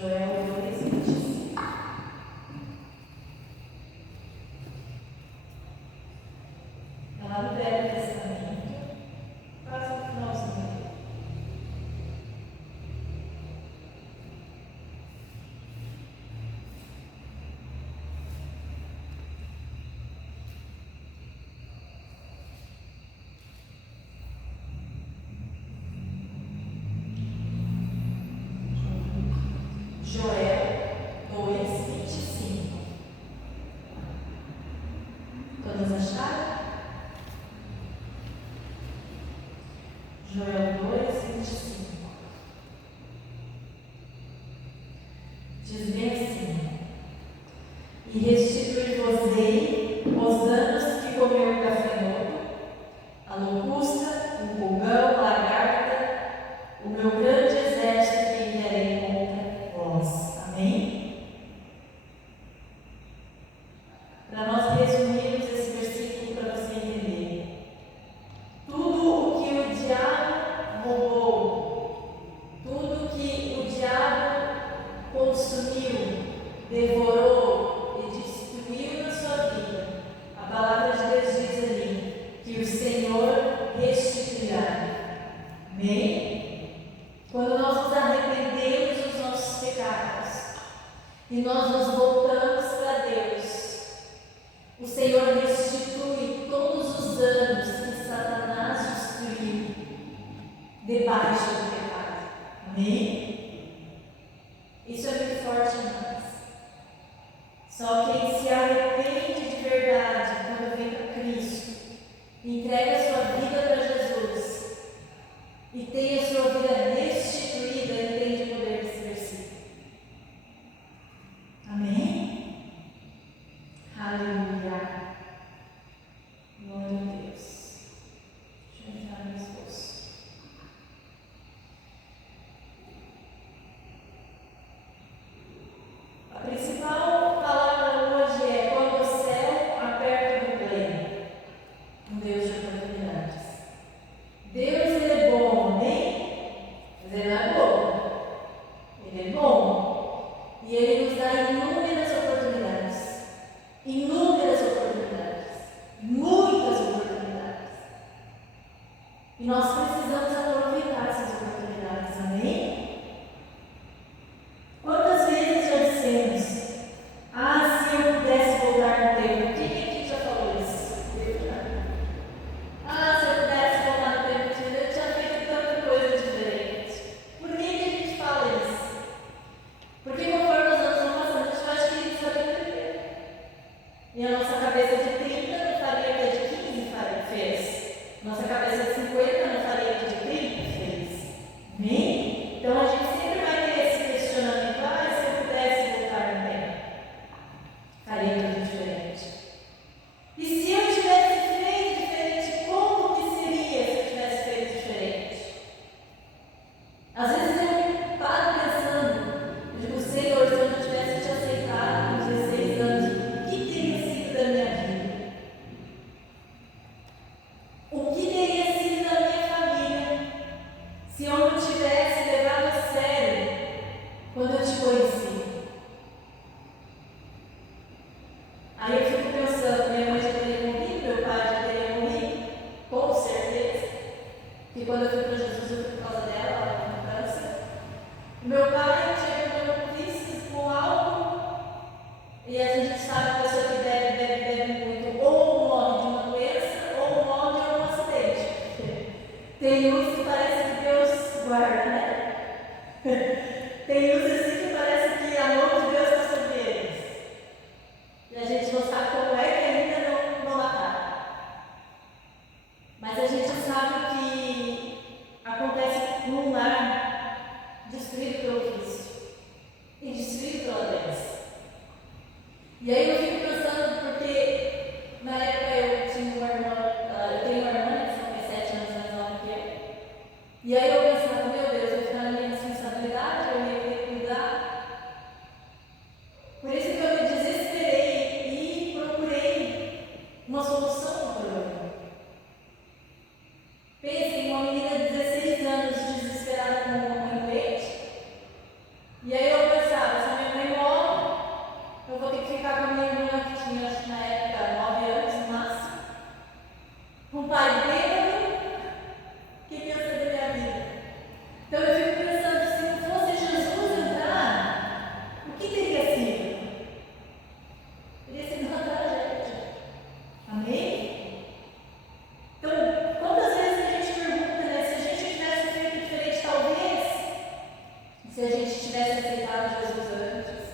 Joel 2:25. É lá no Velho Testamento, quase no finalzinho. Joel 2:25. Todos acharam? Joel 2:25. Diz bem assim: e restituir-vos-ei os anos que comeu o gafanhoto, a locusta, o pulgão, a lagarta, o meu grande exército que enviarei contra vós. Amém? Para nós resumirmos esse versículo para você entender, tudo o que o diabo roubou, tudo que o diabo consumiu, devorou e destruiu na sua vida, a palavra de Deus diz ali que o Senhor restituirá. Amém? Quando nós nos arrependemos dos nossos pecados e nós nos voltamos para Deus, o Senhor restitui todos os anos que Satanás destruiu debaixo do pecado. Amém? Isso é muito forte em nós. Só quem se arrepende de verdade quando vem para Cristo, entrega a sua vida para Jesus e tem a sua vida restituída, entende o poder desse versículo. Amém? Aleluia. Glória a Deus. Deixa eu entrar no esboço. A principal palavra hoje é quando o céu aperta o replay. Um Deus de oportunidades. Deus, Ele é bom, amém? Mas Ele não é bom. Ele é bom. E Ele nos dá inúmeras oportunidades. Inúmeras oportunidades. Muitas oportunidades. E nós precisamos aproveitar essas oportunidades, amém? Quantas vezes já dissemos: ah, se eu pudesse voltar no tempo? Quem aqui já falou isso? Ah, se eu pudesse voltar no tempo, eu tinha feito tanta coisa diferente. Por que a gente fala isso? Porque conforme os anos vão passando, a gente vai adquirindo sabedoria. E a nossa cabeça de 30 não faria o que a de 15 fez. Nossa cabeça de 50 não faria o que a de 30 fez. Amém? Então a gente sempre vai ter esse questionamento: ah, se eu pudesse voltar no tempo, faria tudo diferente. E se eu tivesse feito diferente, como que seria se eu tivesse feito diferente? Às vezes eu paro pensando, eu digo: Senhor, se eu não tivesse te aceitado com 16 anos, o que teria sido da minha vida? O que teria sido da minha família se eu não tivesse levado a sério quando eu te conheci? Aí eu fico pensando: minha mãe já teria morrido, meu pai já teria morrido, com certeza. Porque quando eu fui para Jesus, eu fui por causa dela, ela teve câncer. Meu pai tinha problema com vícios, com álcool. E a gente sabe que a pessoa que bebe muito, ou morre de uma doença, ou morre de um acidente. Tem uns que parece que Deus guarda, né? Tem uns assim que parece que a mão de Deus está sobre eles. E a gente não sabe como é que ainda não mataram. Mas a gente sabe que acontece num lar destruído pelo vício e destruído pela doença. E aí eu fico pensando, porque na época eu tinha uma irmã, eu tenho uma irmã, né, que é 7 anos mais nova que eu. E aí eu pensava: meu Deus, eu ficar na minha responsabilidade, eu ia ter que cuidar se a gente tivesse aceitado Jesus antes,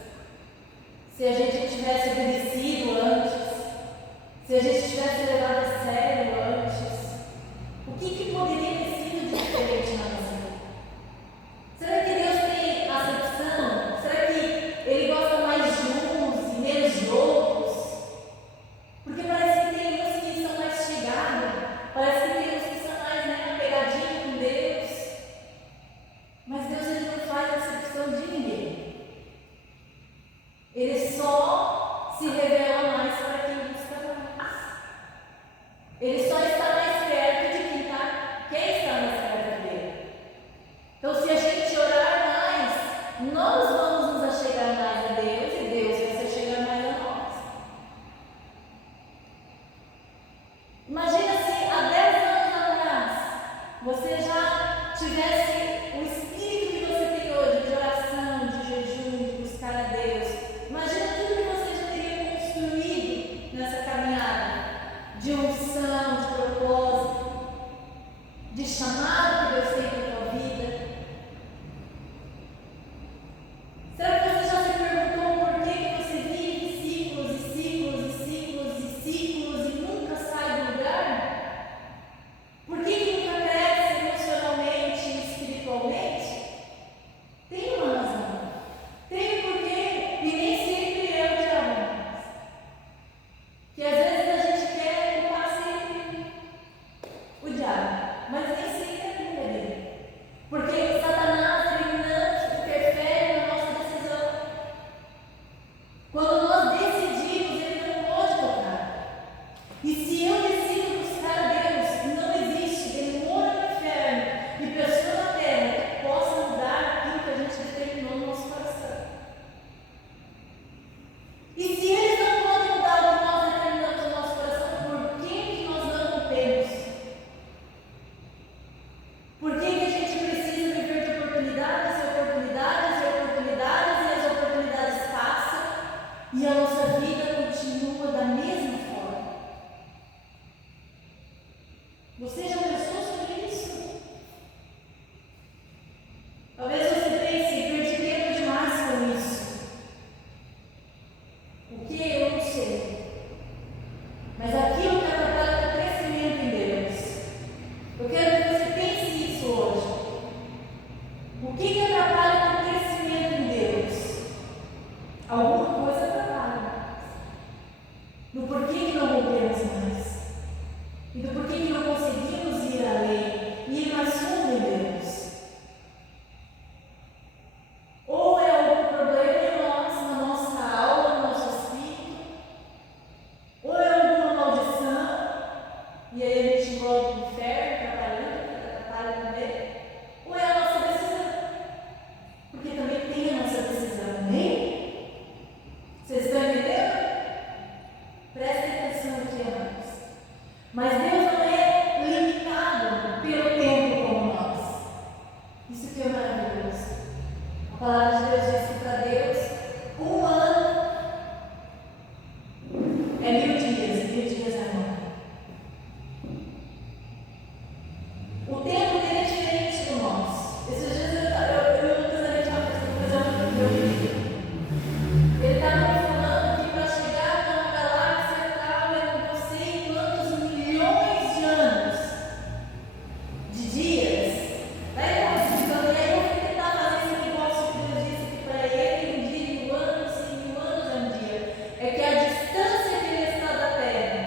se a gente tivesse obedecido antes, se a gente tivesse levado a sério antes, o que poderia ter sido diferente na nossa vida? Será que Deus tem acepção? Será que Ele gosta mais de uns e menos de outros? Porque parece que tem uns que são mais chegados, parece que tem uns que são mais apegadinhos com Deus. Mas Deus ele não faz acepção de ninguém. Ele só se revela mais para quem busca mais. Ele só está mais perto de quem está mais perto dele. Então, se a gente orar mais, nós vamos nos achegar mais a Deus e Deus vai se achegar mais a nós. Imagina se há 10 anos atrás você já tivesse o espírito que você tem hoje de oração, de jejum, de buscar a Deus. Imagina tudo que você já teria construído nessa caminhada de unção, de propósito, de chamado que Deus tem para a tua vida. Será que você já se perguntou por que você vive ciclos e ciclos e ciclos e ciclos e nunca sai do lugar? Por que nunca cresce emocionalmente e espiritualmente? Tem uma razão. Tem um porquê e nem sempre é o diabo. Que às vezes a gente quer culpar sempre o diabo, mas nem sempre é culpa dele. Porque Satanás ele não interfere na nossa decisão. Quando nós decidimos, ele não pode tocar. E se eu decido buscar a Deus, não existe demônio no inferno e pessoa na terra que possa mudar aquilo que a gente determinou no nosso coração. E se eles não podem mudar o que nós determinamos no nosso coração, por que nós não temos? Por que a gente precisa viver de oportunidades e oportunidades e oportunidades e as oportunidades passam e a nossa vida continua da mesma forma? Você já pensou sobre isso? Talvez você pense, perdi tempo demais com isso. O que? Eu não sei. Mas aquilo que atrapalha o crescimento em Deus. Eu quero que você pense isso hoje. O que atrapalha o crescimento em Deus? Alguma coisa atrapalha. Do porquê que não rompemos mais. E do porquê que não conseguimos ir além, ir mais fundo em Deus. Ou é algum problema em nós, na nossa alma, no nosso espírito, ou é alguma maldição, e aí a gente volta no inferno, atrapalha também, ou é a nossa decisão, porque também tem a nossa decisão, amém? Vocês estão entendendo? Prestem atenção aqui, amados. Mas Deus não é limitado pelo tempo como nós. Isso que é maravilhoso. A palavra de Deus diz que para Deus, um ano é 1000 dias é um ano. O tempo dele é diferente do nosso. Esses dias eu e o Lucas, a gente estava fazendo uma coisa. Ele estava me falando que para chegar numa galáxia tal, eu não sei quantos milhões de anos, de dias. Daí eu fui tentar fazer esse negócio que Deus disse que para ele um dia, 1000 anos, 100.000 anos é um dia. É que a distância que ele está da Terra.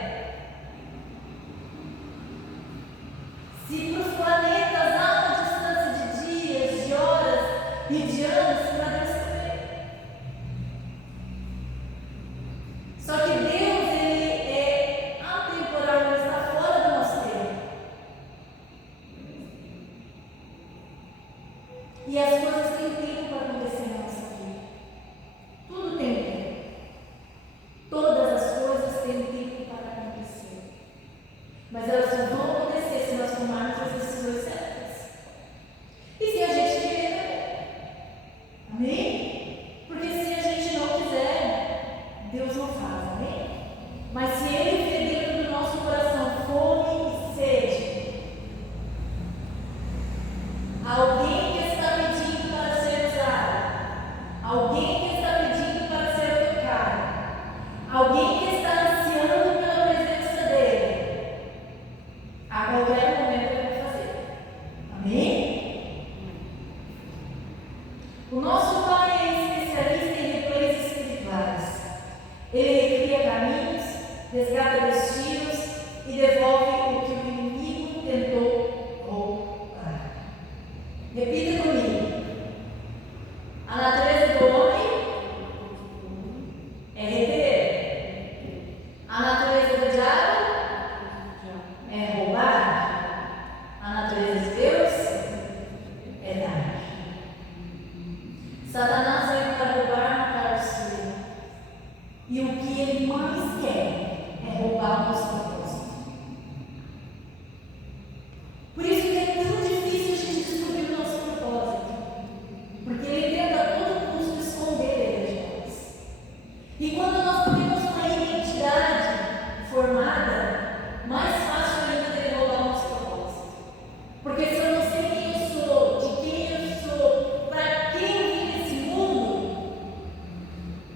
Se para os planetas há uma distância de dias, de horas e de anos, para Deus também. Só que Deus, ele é atemporal, ele está fora do nosso tempo. E as coisas têm tempo para acontecer na nossa vida. Tudo tem tempo. Todas as coisas têm tempo para acontecer. Mas elas só vão acontecer se nós tomarmos as decisões certas. E se a gente querer também. Amém? Porque se a gente não quiser, Deus não faz, amém? Mas se Ele vê dentro do nosso coração fome e sede, alguém que está pedindo para ser usado, O nosso Pai é especialista em replays espirituais. Ele recria caminhos, resgata destinos e devolve o que o inimigo tentou roubar. Repita comigo. A natureza do homem é reter. A natureza do diabo é roubar. A natureza de Deus é dar. Satanás veio para roubar, matar e destruir. E o que ele mais quer é roubar o nosso propósito. Por isso que é tão difícil a gente descobrir o nosso propósito. Porque ele tenta a todo custo esconder ele de nós. E quando nós temos uma identidade formada, mais fácil ainda dele roubar o nosso propósito. Porque se eu não sei quem eu sou, de quem eu sou, para quem eu vim nesse mundo,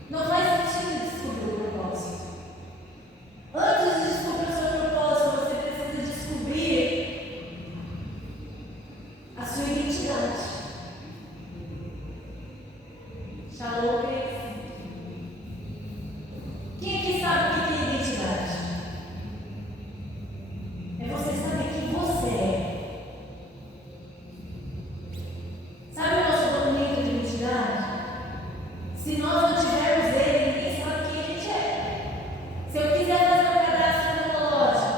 não faz sentido descobrir o propósito. Antes de descobrir o seu propósito, você precisa descobrir a sua identidade. Shalom, Cris. Quem aqui sabe o que é identidade? É você saber quem você é. Sabe o nosso documento de identidade? Se nós não tivermos ele, ninguém sabe quem a gente é. Se eu quiser fazer um cadastro numa loja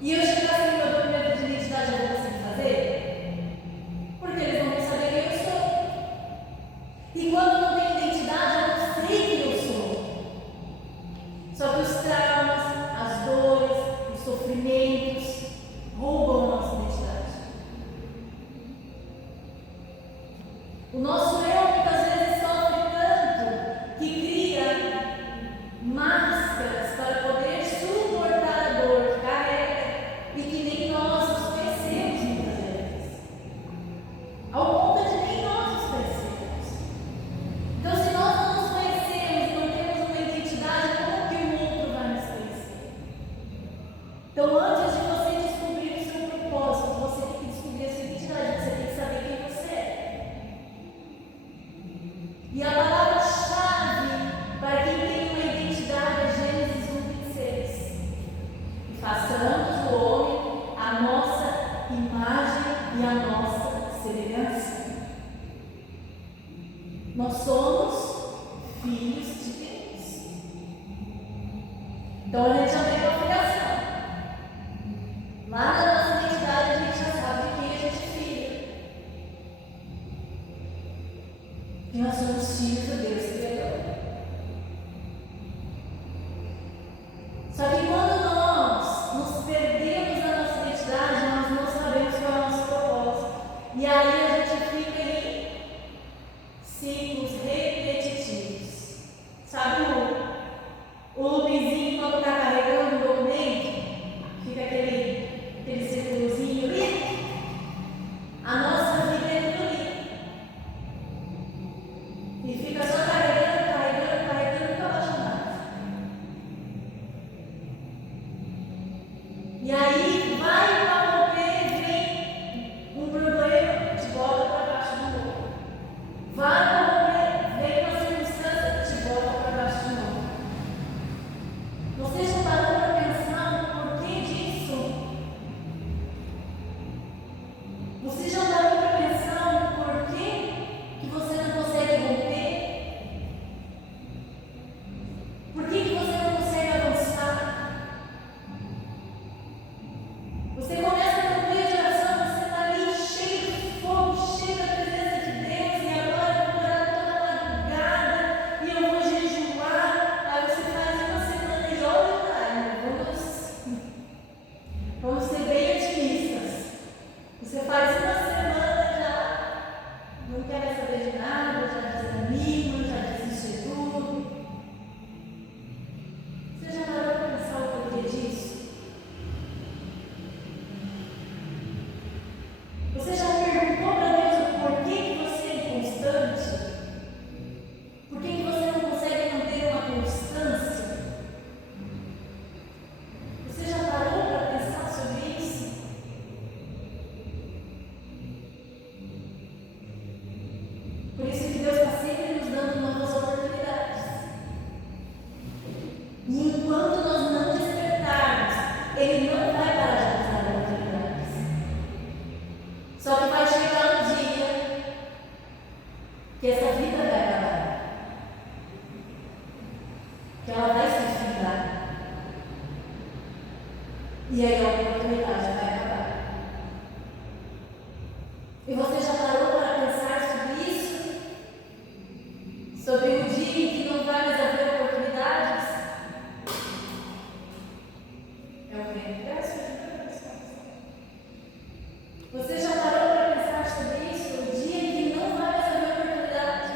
e eu chegar sem meu documento de identidade, eu vou conseguir fazer? Porque eles não vão saber quem eu sou. E quando não tenho identidade, eu não sei quem eu sou. Só que os traumas, as dores, os sofrimentos roubam a nossa identidade. O nosso eu muitas vezes sofre tanto que cria máscaras para poder suportar a dor que carrega e que nem nós nos conhecemos muitas vezes. Ao ponto de nem nós nos conhecemos. Então, se nós não nos conhecemos e não temos uma identidade, como que o outro vai nos conhecer? Então, antes de você descobrir o seu propósito, você tem que descobrir a sua identidade, você tem que saber quem você é. E a palavra-chave para quem tem uma identidade é Gênesis 1:26. E façamos o homem a nossa imagem e a nossa semelhança. Nós somos filhos de Deus. Então a gente já tem uma obrigação. Lá na nossa identidade a gente já sabe de quem a gente é filho. Que nós somos filhos do Deus Criador. Só que quando nós nos perdemos na nossa identidade, nós não sabemos qual é o nosso propósito. E aí a gente fica em ciclos repetitivos. Sabe o loopingzinho quando está carregando o documento? Fica aquele círculozinho ali. A nossa vida é tudo ali. E fica só carregando, nunca baixa nada. E aí vai para romper, vem um problema de volta. que essa vida vai acabar, que ela vai se findar, e aí a oportunidade vai acabar. E você já parou para pensar sobre isso? Sobre o dia em que não vai mais haver oportunidades? É o que? Você já parou para pensar sobre isso? O dia em que não vai mais haver oportunidade?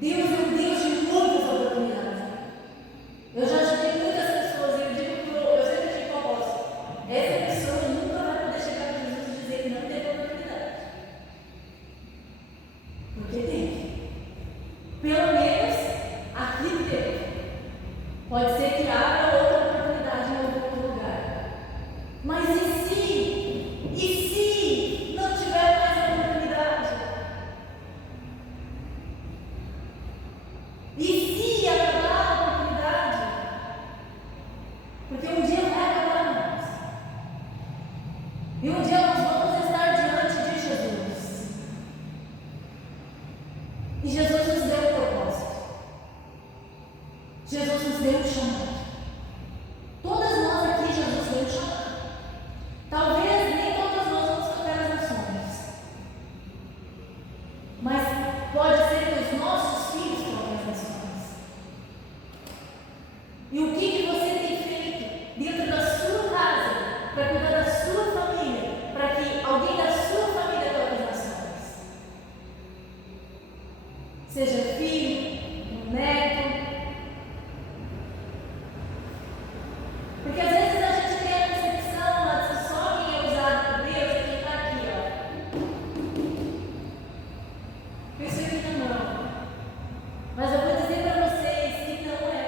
Deus é um Deus de muitas oportunidades. Eu já ajudei muitas pessoas e eu sempre digo para você, essa pessoa nunca vai poder chegar para Jesus e dizer que não teve oportunidade. Porque teve. Pelo menos aqui teve. Pode ser que abra outra oportunidade em outro lugar. Mas e se não tiver mais oportunidade? E se acabar a oportunidade? Porque um dia vai acabar, irmãos. E um dia nós vamos estar diante de Jesus. E Jesus nos deu um propósito. Jesus nos deu um chamado. Todas nós aqui, Jesus deu um chamado. Talvez nem todas nós vamos tocar as nações. Mas pode ser que os nossos filhos toquem as nações. E o que você tem feito dentro da sua casa para cuidar da sua família, para que alguém da sua família toque as nações? Seja filho, um neto. Porque às vezes a gente tem a concepção de só quem é usado por Deus é quem está aqui, ó. Com isso aqui na mão. Mas eu vou dizer para vocês que não é.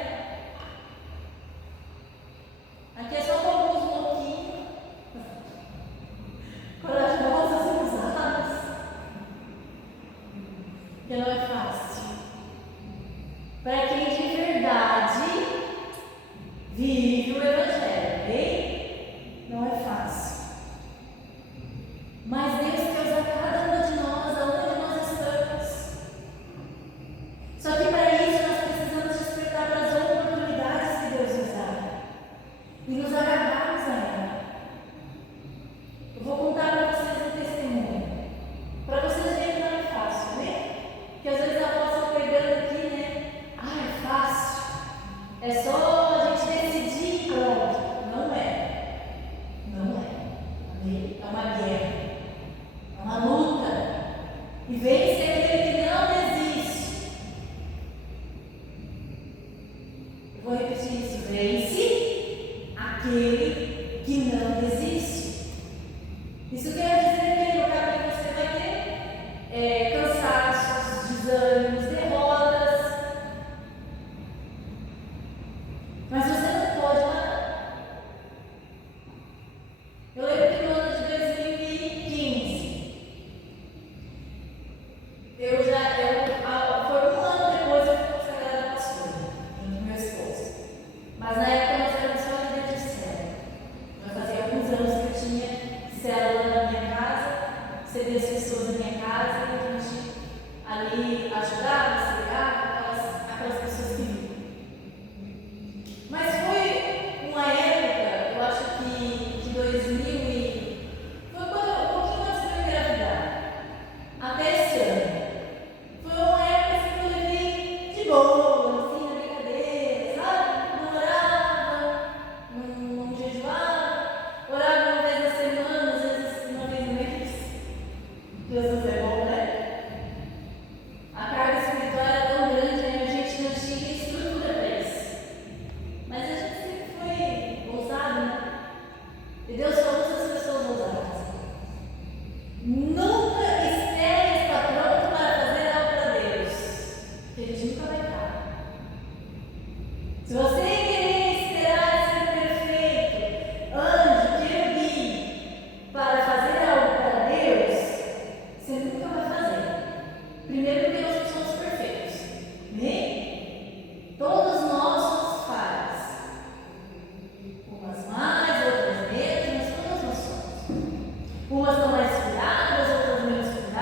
Aqui é só para alguns louquinhos, corajosos e ousados. Que não é fácil. Para quem de verdade vive o Evangelho, ok? Não é fácil. Mas Deus quer usar cada um de nós, aonde nós estamos. Só que para isso nós precisamos despertar para as oportunidades que Deus nos dá e nos agarrarmos a ela. Eu vou contar para vocês um testemunho, para vocês verem que não é fácil, né? Porque às vezes a posso pegando aqui, né? É fácil. É só a gente decidir e pronto. Não é. Não é. É uma guerra. É uma luta. E vence aquele que não desiste. Eu vou repetir isso. Vence aquele que não desiste. Isso quer dizer que no caminho você vai ter cansaços, desânimos, derrotas. Mas você não pode parar. Eu lembro que no ano de 2015, foi um ano depois eu fui consagrada pastora, junto com meu esposo. Mas na época nós éramos só líder de célula. Já fazia alguns anos que eu tinha célula na minha casa, cedi as pessoas na minha casa e a gente ali ajudava, auxiliava aquelas pessoas que vinham. Mas foi uma época, eu acho que de 2000 foi quando, um pouquinho antes de eu engravidar, até esse ano. Foi uma época assim, que eu levei de boa, assim, na brincadeira, sabe? Não orava, não jejuava, orava uma vez na semana, às vezes uma vez no mês. Jesus é bom, né? A carga espiritual era tão grande, a gente não tinha estrutura para isso. Mas a gente sempre foi ousado, né? E Deus só usa as pessoas ousadas. Nunca espere estar pronto para fazer algo para Deus, porque a gente nunca vai estar. Se você querer esperar ser perfeito, anjo, querubim, para fazer algo para Deus, você nunca vai fazer. Primeiro porque nós não somos perfeitos, né? Todos nós somos falhas. Umas mais, outras menos, mas todas nós somos. Umas estão mais curadas, outras menos curadas.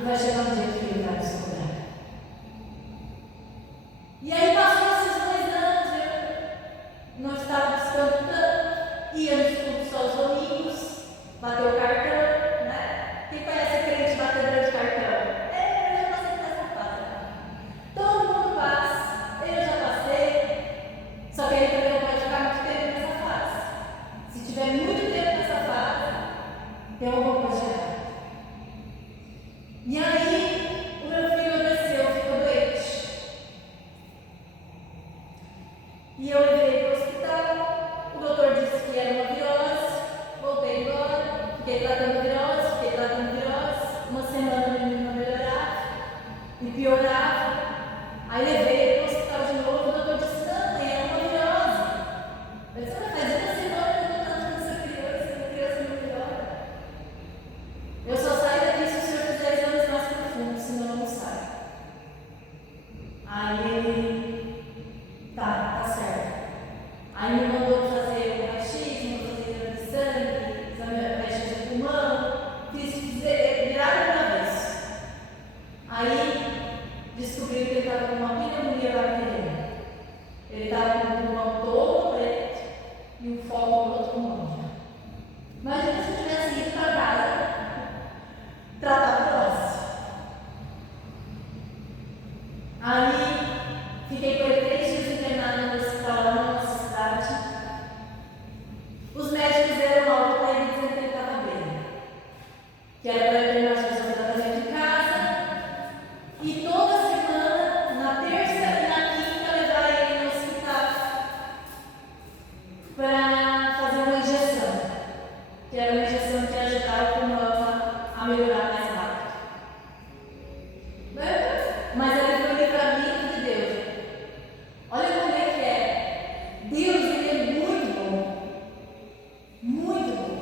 e vai chegar um dia que ele vai nos cobrar. E aí passou esses 2 anos, eu não estava buscando tanto, ia no estudo só os domingos, bateu o cartão, né? Quem conhece crente batedor de cartão? Eu já passei por essa fase. Todo mundo passa, eu já passei, só que ele também não pode ficar muito tempo nessa fase. Se tiver muito tempo nessa fase, tem alguma coisa errada. E aí, o meu filho adoeceu, ficou doente. E eu levei ele para o hospital, o doutor disse que era uma virose, voltei embora, fiquei tratando virose, uma semana o menino não melhorava, e piorava. Aí levei ele para o hospital de novo, o doutor disse, não, mãe, é uma virose. Eu disse, mas faz uma semana que eu estou tratando essa criança não melhora. Eu só saio daqui se o senhor fizer exames mais profundos, senão eu não saio. Aí ele, tá certo. Aí me mandou fazer o raio-x, mandou fazer exame de sangue, raio-x de pulmão, fiz virar uma vez. Aí descobriu que ele estava com uma pneumonia bacteriana. Ele estava com o pulmão todo preto e um foco no outro pulmão. Imagina se eu tivesse ido para casa tratar a virose. Aí fiquei por 3 dias internado no hospital lá na nossa cidade. Os médicos deram alta para ele dizendo que ele estava bem, que era para ele terminar o tratamento em casa. E toda semana, na terça e na quinta, levar ele no hospital para fazer uma injeção, que era uma injeção que ajudava o pulmão a melhorar mais rápido. Mas ele foi livramento de Deus. Olha como é que é. Deus, ele é muito bom. Muito bom.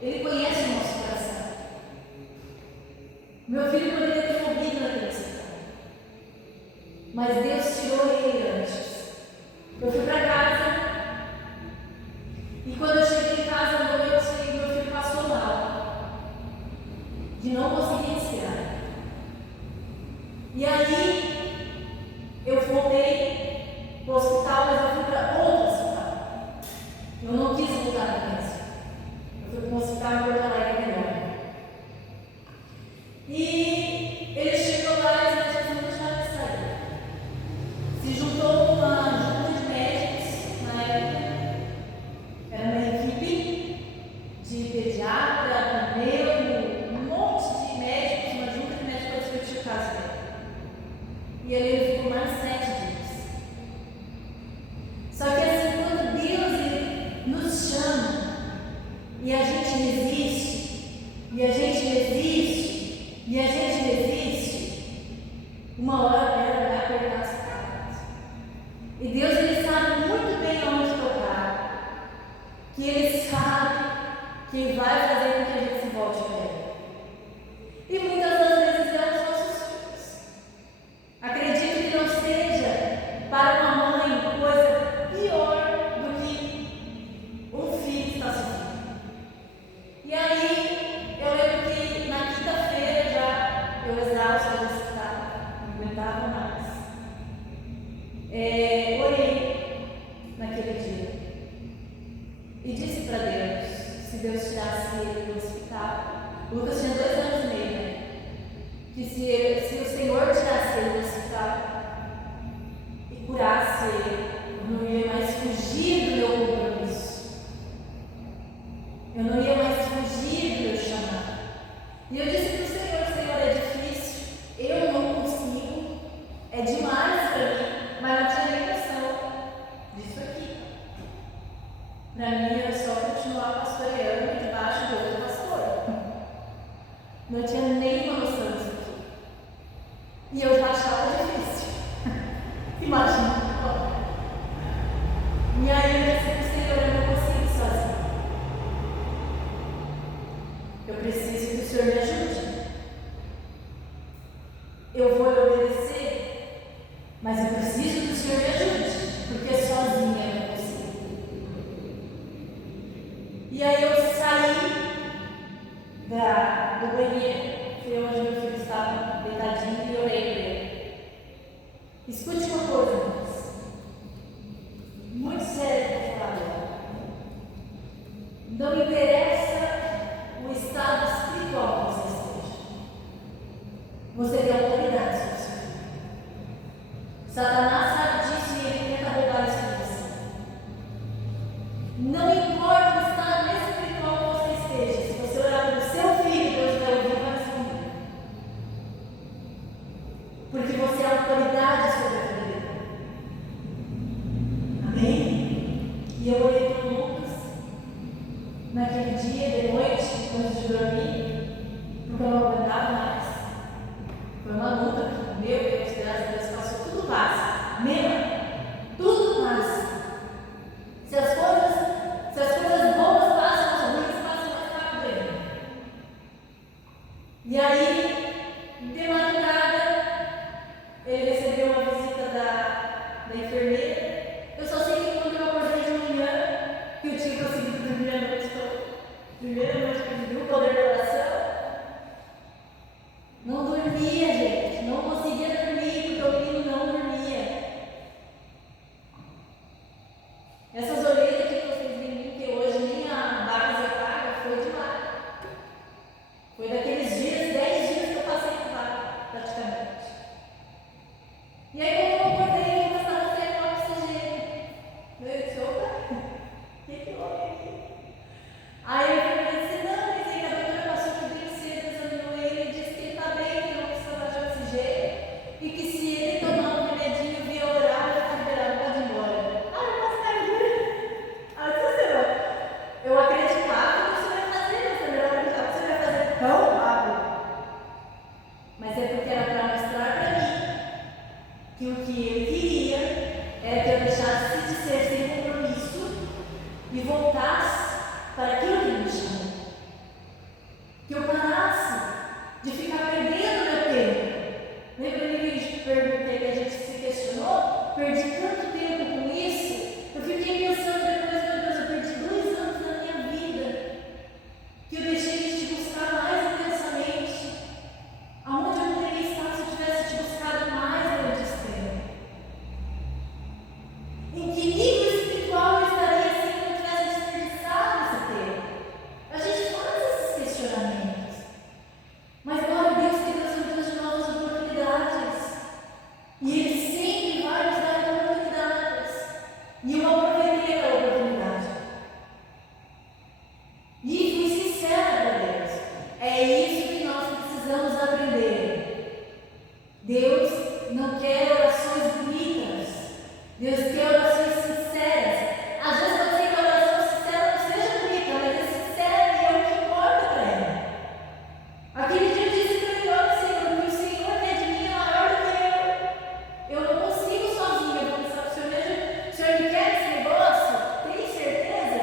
Ele conhece o nosso coração. Meu filho poderia ter morrido naquele hospital, mas Deus tirou ele antes. Eu fui para casa e quando eu cheguei em casa à noite, meu filho passou mal, de não conseguir respirar. E aí eu voltei para o hospital, mas eu fui para outro hospital. Eu não quis voltar para casa. Eu fui para um hospital em Porto Alegre melhor. E ele chegou lá e os médicos não deixaram ele sair. Se juntou uma junta de médicos na época. Era uma equipe de pediatra, neuro, um monte de médicos, uma junta de médicos para discutir o caso dele. E ele ficou mais 7 dias. Só que assim, quando Deus ele nos chama e a gente resiste, e a gente resiste, e a gente resiste, uma hora ela vai apertar as pernas. E Deus ele sabe muito bem aonde tocar, que Ele sabe que vai fazer com que a gente se volte para Ele. E muitas das vezes é os nossos filhos. Acredito que não seja para uma mãe coisa pior do que um filho estar sofrendo. E aí, eu lembro que na quinta-feira já eu exausto do hospital, não aguentava mais. Orei naquele dia e disse para Deus, se Deus tirasse ele do hospital, o Lucas tinha 2 anos e meio, né? Que se o Senhor tirasse ele do hospital e curasse ele, eu não ia mais fugir do meu compromisso. Eu não ia mais fugir do meu chamado. E eu disse para o Senhor, é difícil, eu não consigo, é demais para mim, mas não tinha nem noção disso aqui. Para mim era só continuar pastoreando debaixo de outro pastor. Não tinha nenhuma noção disso aqui. E eu já achava difícil. Imagina. E aí eu disse para o Senhor, eu não consigo sozinho. Eu preciso que o Senhor me ajude. Eu vou lhe obedecer, mas eu preciso que o Senhor me ajude, porque sozinha eu não consigo. E aí eu saí do banheiro, fui onde meu filho estava Escute uma coisa, irmãos. Muito sério que eu vou falar agora. Não interessa o estado espiritual que você esteja. Você tem autoridade sobre isso. Satanás sabe disso e ele tenta roubar isso de você. Não importa o estado espiritual que você esteja, se você orar pelo seu filho, Deus vai ouvir e vai responder. Porque você é autoridade sobre a vida dele. Amém? E eu orei por Lucas naquele dia, de noite, antes de dormir, porque eu não aguentava mais. Foi uma luta que, meu Deus, graças a Deus, passou, tudo passa. Mesmo, tudo passa. Se as coisas boas passam, as ruins passam mais rápido ainda. E aí, de madrugada, ele recebeu uma visita da enfermeira. Eu só sei que quando eu acordei de manhã, que eu tinha conseguido dormir a noite toda. Primeira noite que eu vivi o poder da oração. Não dormia, gente. Não conseguia dormir, porque o menino não dormia. Essas orelhas que vocês viram, que hoje nem a base paga, foi de lá. Foi daqueles dias, 10 dias que eu passei por lá, praticamente. E aí, quando eu acordei, eu estava sem oxigênio. Eu disse, opa, o que houve aqui? Aí eu disse, não, mas a doutora passou aqui bem cedo, examinou ele e disse que ele está bem, que não precisa de oxigênio, e que se ele tomar um remedinho via oral, ele está liberado, pode ir embora. Ah, eu posso estar eu acreditava que você vai fazer, mas também eu acreditava que você vai fazer tão rápido. Mas é porque era para mostrar para mim que o que ele queria era que eu deixasse de ser sem compromisso e voltasse para aquilo que ele me chamou. Que eu parasse de ficar perdendo meu tempo. Lembra que a gente se questionou? Perdi tanto tempo com isso. Eu fiquei pensando depois, meu Deus, eu perdi 2 anos da minha vida que eu deixei de te buscar mais intensamente. Aonde eu poderia estar se eu tivesse te buscado mais durante esse tempo? Em que nível espiritual eu estaria se eu não tivesse desperdiçado esse tempo? A gente faz esses questionamentos. Mas glória a Deus que Deus é um Deus de novas oportunidades. E Ele sempre vai nos dar oportunidades. E eu aproveitei aquela oportunidade. E fui sincera para Deus. É isso que nós precisamos aprender. Deus não quer orações bonitas. Deus quer orações sinceras. Às vezes pode ser que a oração sincera não seja bonita, mas é sincera e é o que importa para Ele. Aquele dia eu disse para ele, olha Senhor, que o Senhor quer de mim é maior do que eu. Eu não consigo sozinha, eu vou pensar para o Senhor mesmo. O Senhor me quer esse negócio? Tem certeza?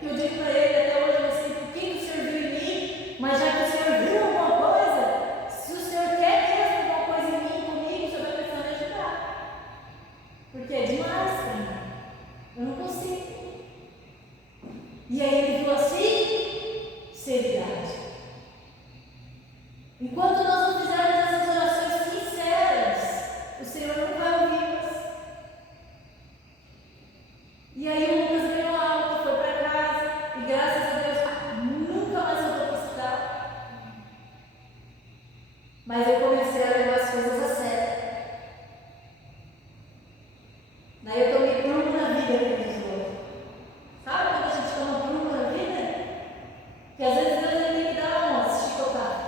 Que eu digo para ele até hoje, eu não sei por que o Senhor viu em mim, mas já que o Senhor viu alguma coisa, se o Senhor quer mesmo alguma coisa em mim, comigo, o Senhor vai precisar me ajudar. Porque é demais para mim. Eu não consigo. E aí ele viu assim, seriedade. Enquanto nós não fizermos essas orações sinceras, o Senhor não vai ouvi-las. E aí o Lucas veio alta, foi para casa, e graças a Deus nunca mais voltou para o hospital. Mas eu comecei a levar as coisas a sério. Daí eu tomei prumo na vida, como diz o outro. Sabe quando a gente toma prumo na vida? Que às vezes Deus tem que dar uma chicotada.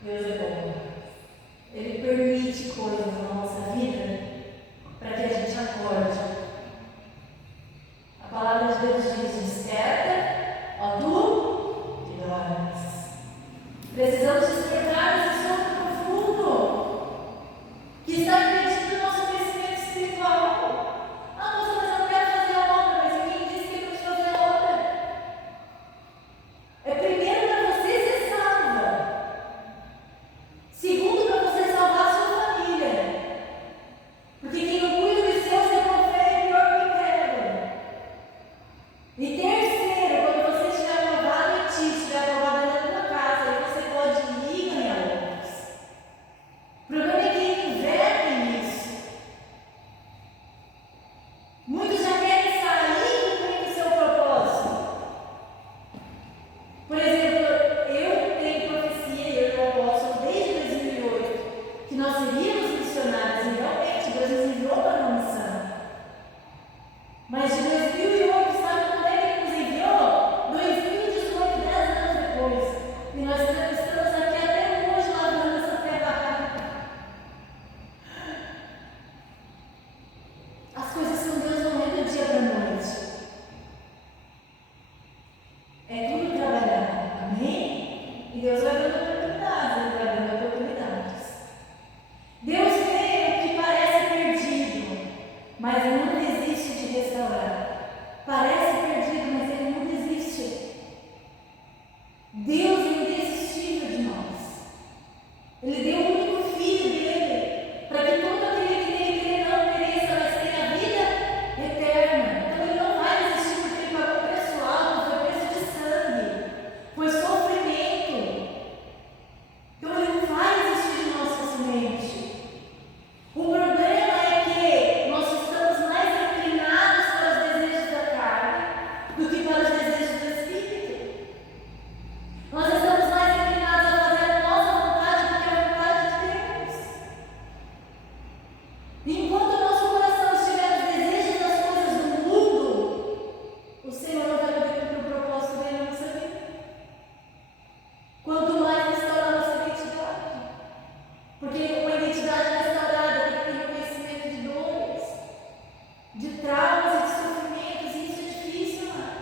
Deus é bom. Ele permite coisas na nossa vida para que a gente acorde. A palavra de Deus diz: desperta, ó tu que dormes. Precisamos despertar esse sono profundo que está impedindo o nosso crescimento espiritual. Ah, mas eu não quero fazer a obra, mas quem disse que eu preciso fazer a obra? É primeiro para você ser salva. Segundo, para você salvar a sua família. Porque quem não cuida dos seus é pior que o incrédulo. E terceiro, quando você estiver aprovado em ti, estiver aprovado dentro da tua casa, aí você pode ir e ganhar E Deus vai dando oportunidades, Ele vai dando oportunidades. Deus vê o que parece perdido, mas não desiste de restaurar. Parece perdido, mas Ele não desiste. Deus é indesistível de nós. Ele deu o único filho dele, para que todo aquele que nele crê não pereça, mas tenha a vida eterna. Então Ele não vai desistir porque Ele pagou um preço alto, foi preço de sangue, foi sofrimento. Então Ele não vai desistir de nós facilmente. O problema é que nós estamos mais inclinados para os desejos da carne do que para os desejos do Espírito. Nós estamos mais inclinados a fazer a nossa vontade do que a vontade de Deus. Enquanto o nosso coração estiver nos desejos das coisas do mundo, o Senhor não vai poder cumprir o propósito dele na nossa vida. Quanto mais restaurar a nossa identidade. Porque uma identidade restaurada tem que ter reconhecimento de dores, de traumas e de sofrimentos, e isso é difícil, mas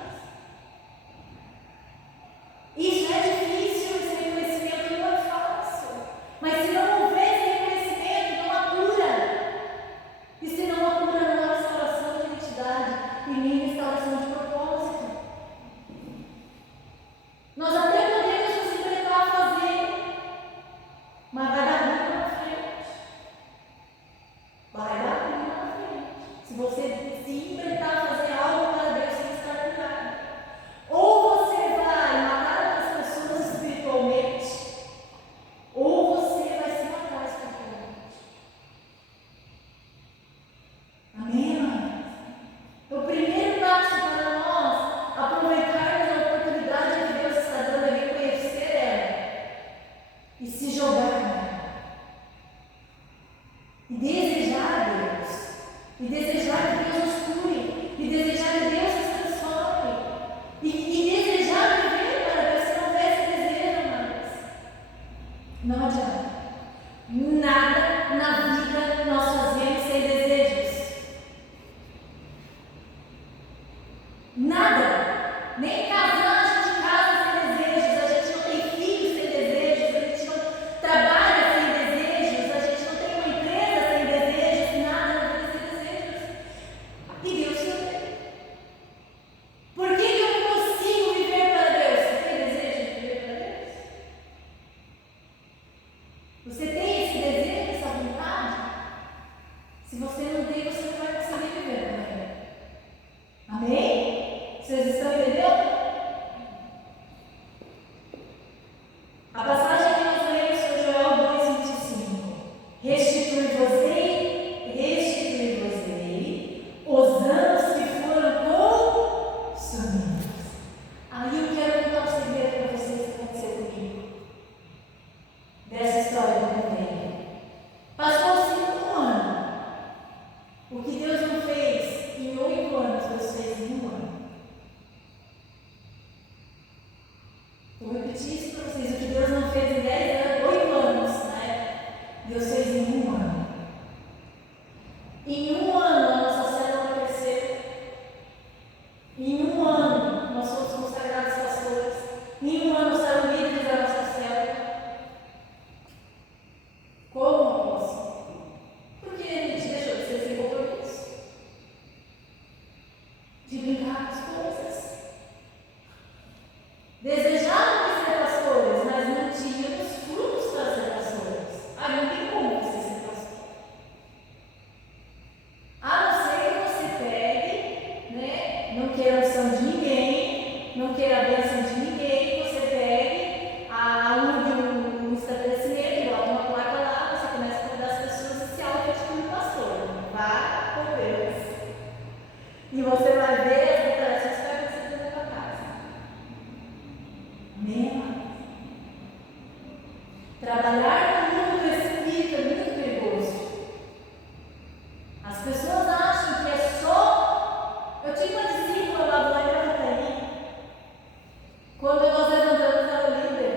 isso é difícil, esse reconhecimento não é fácil. Mas se não houver esse reconhecimento, não há cura. E se não há cura, não há restauração de identidade e nem restauração de propósito. Nós até podemos nos enfrentar a fazer, mas vai dar ruim lá na frente. Vai dar ruim lá na frente. Se você se enfrentar a fazer algo para Deus sem estar curado. Ou você vai matar outras pessoas espiritualmente, ou você vai se matar espiritualmente. Amém, amados? O primeiro passo para nós aproveitarmos a oportunidade que Deus está dando é reconhecer ela e se jogar nela. E desejar Deus. E desejar que Deus nos cure. E desejar que Deus nos transforme. E desejar viver para Deus. Se não houver esse desejo, amados, não adianta. Nada na vida nós fazemos sem desejos. Nada. Nem casar a gente casa sem desejos. A gente não tem filhos sem desejos. A gente não trabalha sem desejos. A gente não tem uma empresa sem desejos. Nada na vida sem desejos. E Deus também. Por que eu não consigo viver para Deus? Você tem desejo de viver para Deus? Você tem esse desejo, essa vontade? Se você não tem, você não vai conseguir viver para Ele. Amém? Vocês estão entendendo? A passagem que nós lemos foi Joel 2:25. Restituir-vos-ei os anos que foram consumidos. Aí eu quero contar um segredo para vocês que aconteceu comigo. Dessa história que eu contei. Passou-se um ano. O que Deus não fez em 8 anos, Deus fez em 1 ano. Vou repetir isso para vocês. O que Deus não fez em 10 anos, 8 anos, né? Deus fez em 1 ano. Em 1 ano a nossa célula cresceu. Em 1 ano nós fomos consagrados pastores. Em 1 ano saíram líderes da nossa célula. Como, moço? Porque a gente deixou de ser sem compromisso, de brincar com as coisas. Desejávamos ser pastores, mas não tínhamos frutos para ser pastores. Não tem como você ser pastor. A não ser que você pegue, né? Não queira a unção de ninguém, não queira a bênção de ninguém, você pegue, alugue um estabelecimento, bota uma placa lá, você começa a cuidar das pessoas e se auto-intitula pastor. Vá com Deus. E você vai ver as declarações que vai acontecer dentro da sua casa. Amém? Trabalhar no mundo do Espírito é muito perigoso. As pessoas acham que é só. Eu tinha uma discípula lá do lado da Catarina. Quando nós levantamos a líder,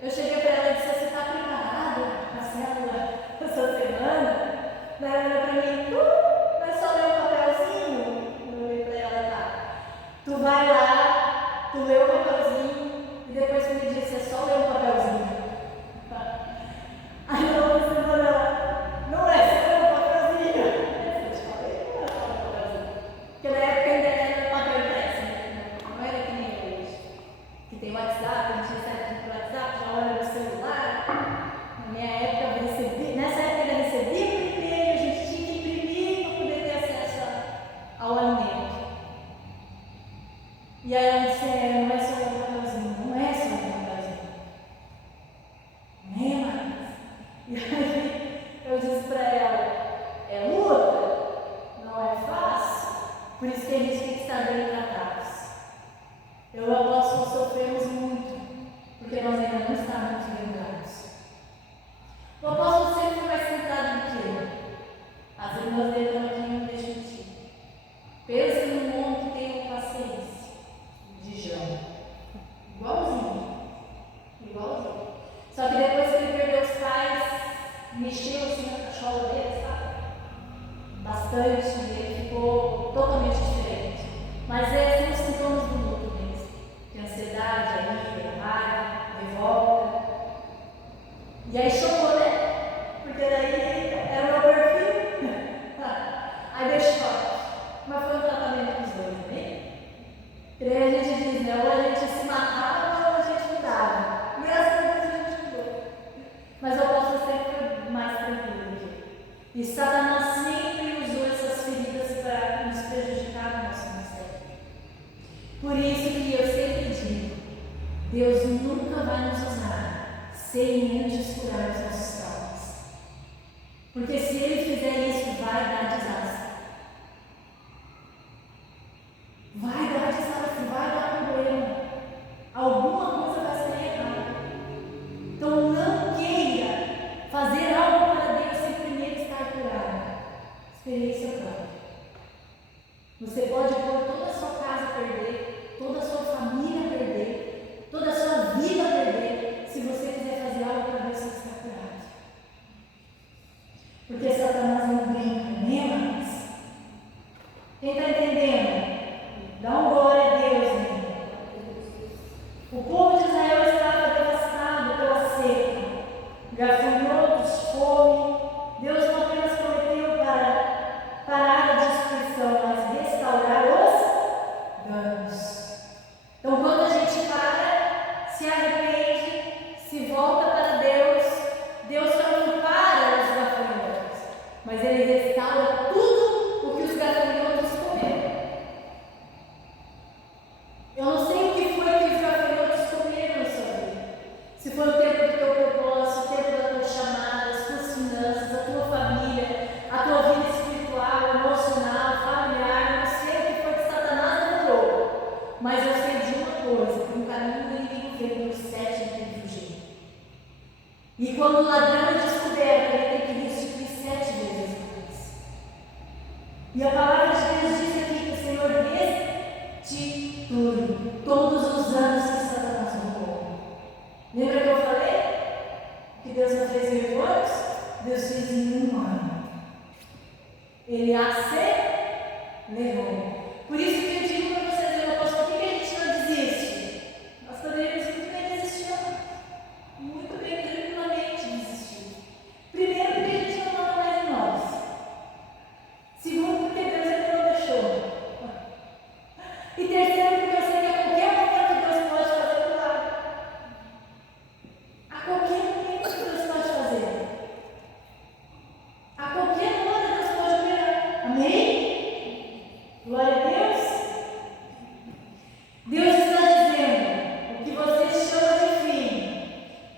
eu cheguei para ela e disse: você está preparada para a célula essa semana? Daí ela olhou para mim: vai só ler o papelzinho? Eu olhei para ela: tá. Tu vai lá, tu lê o papelzinho e depois tu me disse: é só ler o papelzinho. Só que depois que ele perdeu os pais, mexeu assim na cachola dele, sabe? Bastante, e ele ficou totalmente diferente. Mas são os sintomas do luto mesmo. Tem ansiedade, a ira, a raiva, a revolta. E aí chocou, né? Porque daí era o meu perfil. Aí deu choque. Mas foi um tratamento com os dois, né? E aí a gente diz, né? Ou a gente se matava ou a gente mudava. Graças a Deus a gente mudou. Mas eu posso sempre mais tranquilo aqui. E Satanás sempre usou essas feridas para nos prejudicar no nosso ministério. Por isso que eu sempre digo, Deus nunca vai nos usar sem antes curar os nossos traumas. Porque se Ele fizer isso, vai dar desastre. Vai dar desastre, vai dar problema. Alguma coisa vai sair errada. Então não queira fazer algo para Deus sem primeiro estar curado. Experiência própria. Você pode pôr toda a sua casa a perder, toda a sua família a perder, toda a sua vida a perder, se você quiser fazer algo para Deus sem estar curado. Porque Satanás não brinca, nem mais. Quem está entendendo? Dá um glória a Deus, né? O povo de Israel estava devastado pela seca, gafanhotos, fome. Deus não apenas prometeu para parar a destruição, mas restaurar os danos. Então, quando a gente para, se arrepende, se volta para Deus, Deus só não para os gafanhotos, mas Ele restaura tudo o que os gafanhotos comeram. Eu não sei o que foi que os gafanhotos comeram na sua vida. Se foi o tempo do teu propósito, o tempo da tua chamada, as tuas finanças, a tua família, a tua vida espiritual, emocional, familiar. Eu não sei o que foi que Satanás demorou. Mas eu sei de uma coisa, que no caminho do inimigo veio por 7 ele tem que fugir. E quando o ladrão é descoberto, ele tem que restituir 7 vezes mais. E a palavra de Deus diz aqui que o Senhor restitui todos os anos que Satanás roubou. Lembra que eu falei? Que Deus não fez em 8 anos? Deus fez em 1 ano. Ele acelerou. Por isso que eu digo para vocês, meu apóstolo, por que a gente não desiste? Nós poderíamos muito bem desistir. Muito bem, tranquilamente desistir. Primeiro, porque a gente não manda mais em nós. Segundo, porque Deus ainda não deixou. E terceiro, porque eu sei que a qualquer momento Deus pode fazer o milagre. A qualquer momento Deus pode fazer. A qualquer hora Deus pode operar. Amém? Glória a Deus. Deus está dizendo, o que você chama de fim,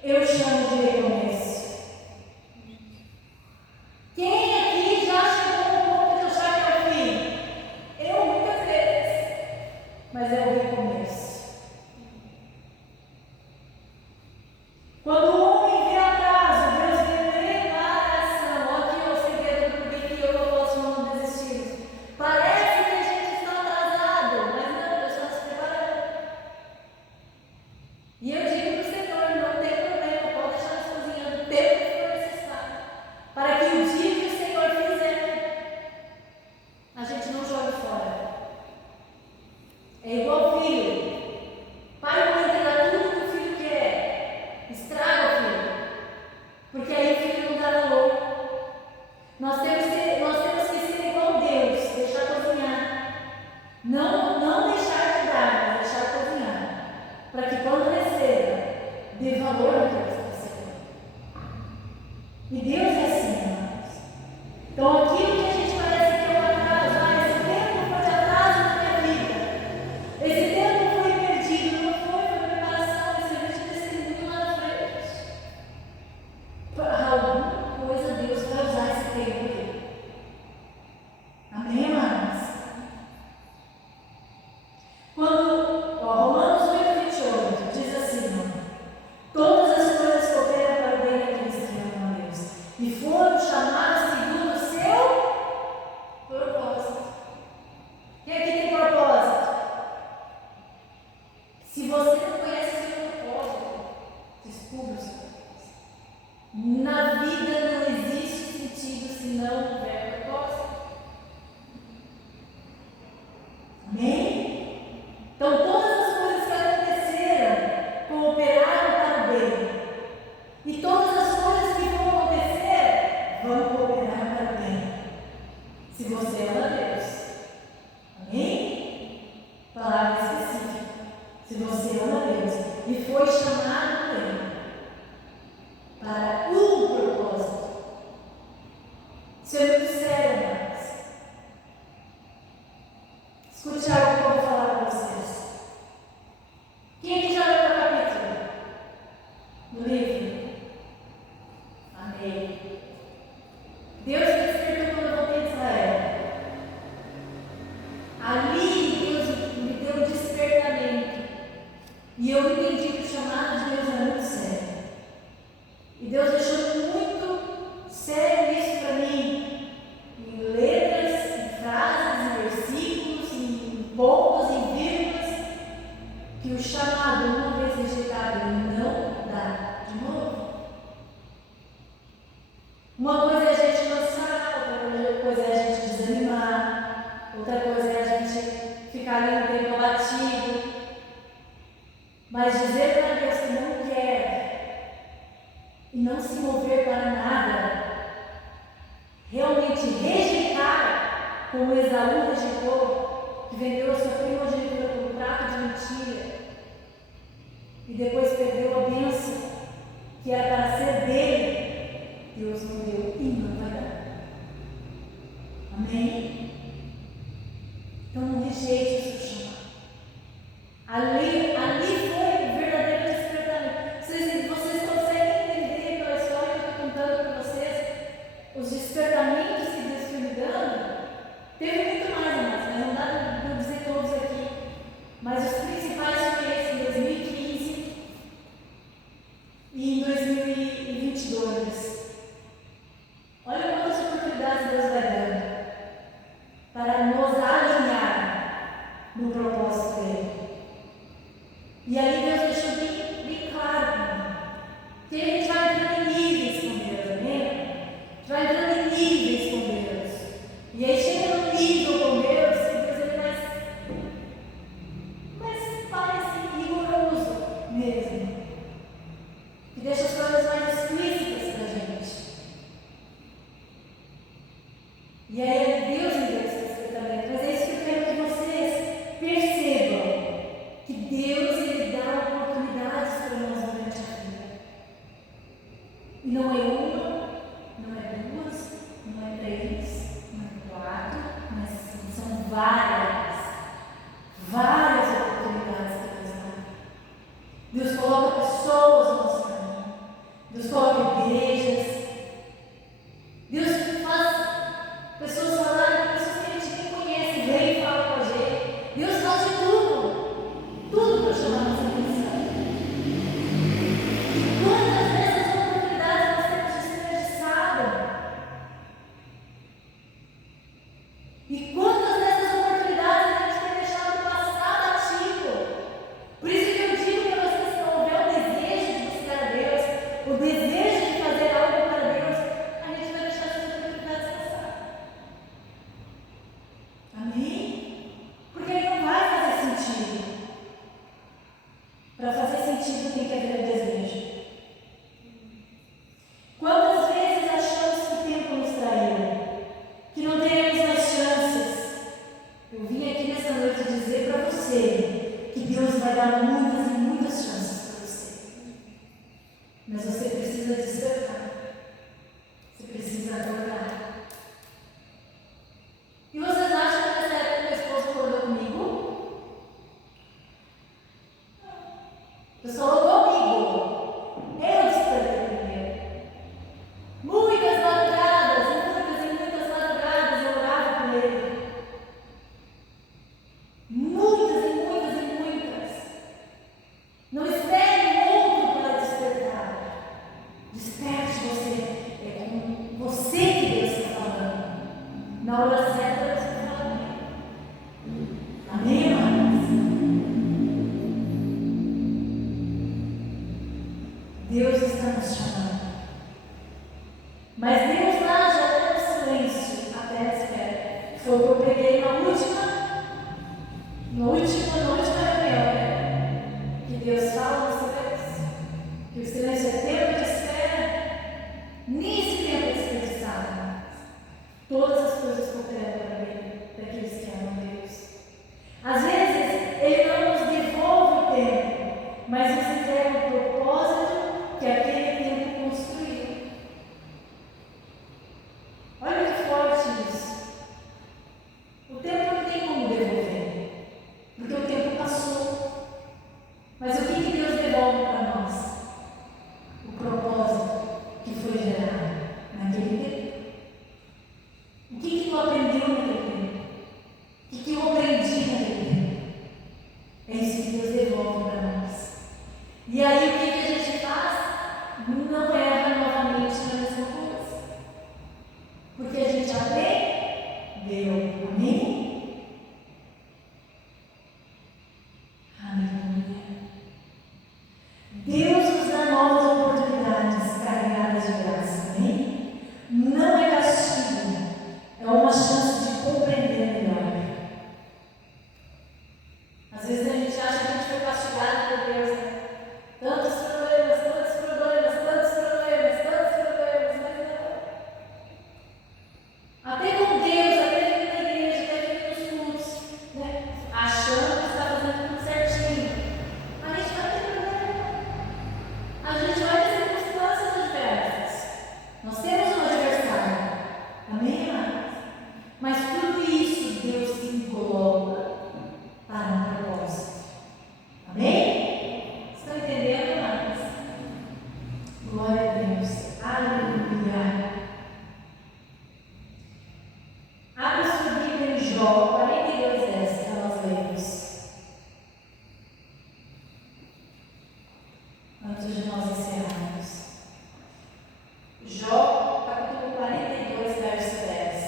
eu chamo de recomeço. Quem aqui já chegou no ponto de achar que é o fim? Eu muitas vezes. Mas é o recomeço. Quando o homem vê atraso, Deus vê preparação. Aqui é o segredo do porquê que eu não posso não desistir. Parece que a gente está atrasado, mas não, Deus está se preparando. E eu digo para o Senhor, não tem problema, pode deixar nós cozinhando o tempo que for necessário, para que o dia que o Senhor fizer, a gente não jogue fora. É igual filho. Pai não entregar tudo que o filho quer. Estraga o filho. Porque aí o filho não dá valor. Nós temos que ser igual Deus, deixar cozinhar. Não deixar de dar, mas deixar cozinhar. Para que quando receba, dê valor naquilo que está recebendo. E Deus é assim, irmãos. Então aquilo que a gente parece que é um atraso, esse tempo foi de atraso na minha vida. Esse tempo foi perdido, não foi preparação, esse serviço de testemunho lá na frente. Para alguma coisa Deus vai usar esse tempo aqui. Amém, amados? Quando Romanos 8:28 diz assim, todas as coisas cooperam para o bem daqueles que amam a Deus e foram chamados segundo o seu propósito. Quem aqui tem propósito? Se você não conhece o seu propósito, descubra o seu propósito. Na vida não existe sentido se não houver propósito. Amém? Então todas as coisas que aconteceram cooperaram para o bem. E todas as coisas que vão acontecer vão cooperar para o bem. Se você ama Deus. Amém? Palavra específica. Se você ama Deus e foi chamado por Ele para um propósito. Isso é muito sério, mas escute algo que eu vou falar para vocês. Quem aqui já leu o capítulo do livro? Amém. Deus me despertou quando eu voltei de Israel. Ali Deus me deu um despertamento. E eu entendi que o chamado de Deus é muito sério. E Deus deixou muito sério isso para mim, em letras, em frases, em versículos, em pontos, em vírgulas, que o chamado, uma vez rejeitado, ele não dá de novo. Uma coisa é a gente cansar, outra coisa é a gente desanimar, outra coisa é a gente ficar ali um tempo abatido. Mas dizer para Deus que não quer e não se mover para nada, realmente rejeitar, como Esaú rejeitou, que vendeu a sua primogenitura por um prato de mentira e depois perdeu a bênção que era para ser dele, Deus não deu e não vai dar. Amém? Então não rejeite o seu chamado. Ali foi o verdadeiro despertamento. Vocês conseguem entender pela história que eu estou contando para vocês os despertamentos que Deus foi me dando? Teve muito mais, amados, mas não dá para dizer todos aqui. Mas os principais foram esses em 2015 e em 2022. Olha quantas oportunidades Deus vai dando para nos alinhar no propósito dele. E aí Deus deixou bem claro para mim que a gente vai entrando em níveis com Deus, amém? A gente vai entrando em níveis com Deus. E aí chega no nível com Deus, que Deus ele mais parece rigoroso mesmo. Que deixa as coisas mais explícitas para a gente. E aí Deus me deu esse despertamento. Mas é isso que eu quero que vocês percebam. Que Deus ele dá oportunidades para nós durante a vida. E não é uma, não é duas, não é três, não é quatro, mas são várias oportunidades que Deus dá. Deus coloca pessoas no nosso caminho. Deus coloca igrejas. Deus faz pessoas falarem, pessoas que a gente nem conhece, vem e fala com a gente. Deus faz de tudo. Tudo para chamar nossa atenção. E quantas dessas oportunidades nós temos desperdiçado? E quantas dessas oportunidades a gente tem deixado passar batido? Por isso que eu digo para vocês, se não houver o desejo de buscar a Deus, o desejo de fazer algo para Deus, a gente vai deixar essas oportunidades passar. Amém? Porque aí não vai fazer sentido. Para fazer sentido tem que haver o desejo. Quantas vezes achamos que o tempo nos traiu? Que não teremos mais chances? Eu vim aqui nessa noite dizer para você que Deus vai dar muitas e muitas chances para você. Mas você precisa despertar. Você precisa acordar. E vocês acham que nessa época meu esposo acordou comigo? Eu só falou comigo. Eu despertei primeiro. Muitas madrugadas eu orava com ele. Muitas. Não espere o outro para despertar. Desperte você. É com você que Deus está falando. Na hora certa Deus está falando. Amém, irmãos? Deus está nos chamando. Mas Deus age até no silêncio, até a espera. Foi o que eu peguei na última reunião, né? Que Deus fala no silêncio. Que o silêncio é tempo de espera. Nesse tempo desperdiçado, todas as coisas cooperam para bem daqueles que amam Deus. Às vezes, Ele não nos devolve o tempo, mas nos entrega o propósito que aquele tempo construiu. Olha que forte isso. O tempo não tem como devolver, porque o tempo passou. Mas o que Deus devolve para nós? O propósito que foi gerado naquele tempo. O que tu aprendeu naquele tempo? O que eu aprendi naquele tempo? É isso que Deus devolve para nós. E aí o que a gente faz? Não erra novamente na mesma coisa. Porque a gente aprendeu. Amém? Aleluia. Deus nos dá novas oportunidades carregadas de graça. Amém? Não é castigo. É uma chance de compreender melhor. Às vezes a gente acha que a gente foi castigado por Deus, né? Tantos problemas, mas não. Até com Deus, até vindo na igreja, até vindo nos cultos, né? Achando que está fazendo tudo certinho. A gente vai ter problema. A gente vai ter circunstâncias adversas. Nós temos um adversário. Amém, amados? Mas tudo isso Deus se coloca para um propósito. Amém? Estão entendendo, amados? Glória a Deus. Aleluia. Abra sua Bíblia em Jó 42:10 para nós lermos. Antes de nós encerrarmos. Jó, capítulo 42, verso 10.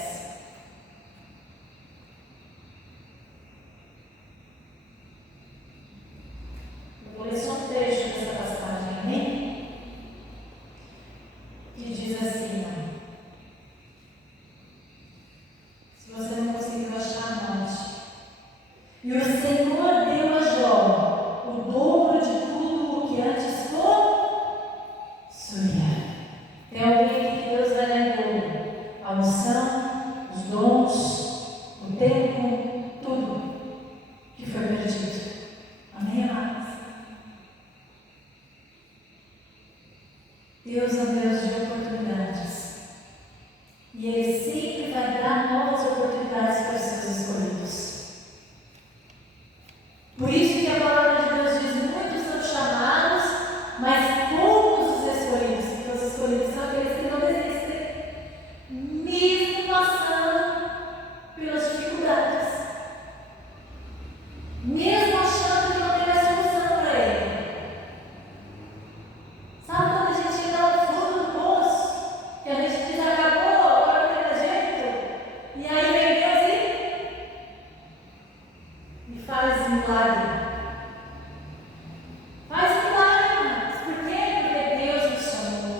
Eu vou ler só um trecho dessa passagem, amém? Que diz assim, se você não conseguiu achar, anote. E o Senhor deu a Jó o dobro de tudo o que antes possuía. Tem alguém aqui que Deus vai dar em dobro? A unção, os dons, o tempo, tudo que foi perdido. Amém, amados? Deus é um Deus de oportunidades. E Ele sempre vai dar novas oportunidades para os seus escolhidos. Por isso que a palavra de Deus diz: muitos são chamados, mas poucos os escolhidos. Porque os escolhidos são aqueles que não desistem, mesmo passando pelas dificuldades, mesmo achando que não tem mais solução para ele. Sabe quando a gente chega no fundo do poço, que a gente diz: acabou, agora não tem mais jeito? E aí vem Deus e faz milagre. Faz milagre, mas por quê? Porque Deus nos chamou.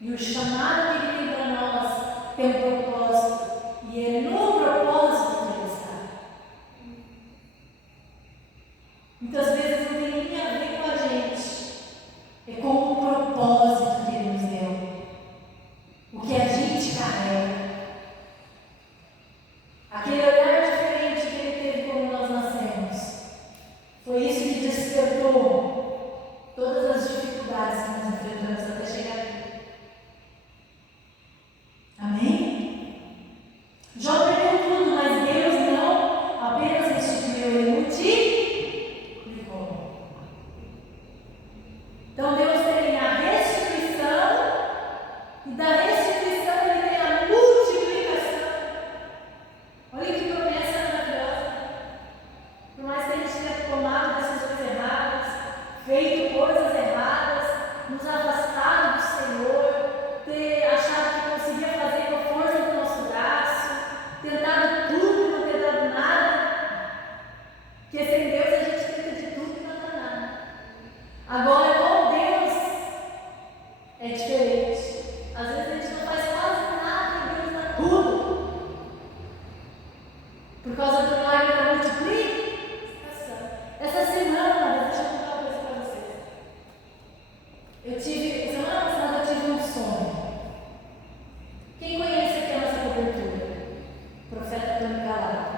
E o chamado que Ele tem para nós tem um propósito. E é no propósito que Ele está. Muitas vezes não tem nem a ver com a gente. É com o propósito que Ele nos deu. O que a gente carrega. Aquele olhar diferente que Ele teve quando nós nascemos. Foi isso que despertou todas as dificuldades que nós enfrentamos até chegar aqui. Amém? Jó perdeu tudo, mas Deus não apenas restituiu, Ele multiplicou. Então Deus tem a restituição, e da restituição Ele tem a multiplicação. Olha que promessa maravilhosa. Por mais que a gente tenha tomado decisões erradas, feito coisas erradas, nos afastado do Senhor, ter achado que conseguia fazer com a força do nosso braço, tentado tudo e não ter dado nada, porque sem Deus a gente tenta de tudo e não dá nada. Agora, com Deus, é diferente. Semana passada eu tive um sonho. Quem conhece aqui a nossa cobertura? Profeta Tony Calado.